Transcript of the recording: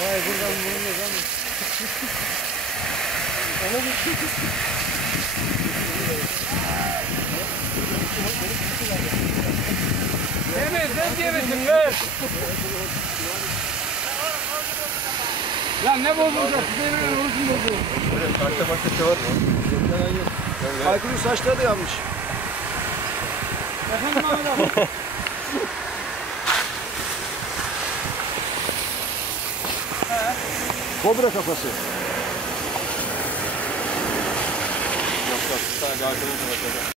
Ay buradan vurmuyor lan. Onu bir evet, ne diyebilirsin lan? Ya ne bozulacak? Size olsun bozulur. Evet, parça var mı? Aykırı saçları da yanmış. Efendim Ahmet abi. Kobra kafası. Yok, sadece arkadan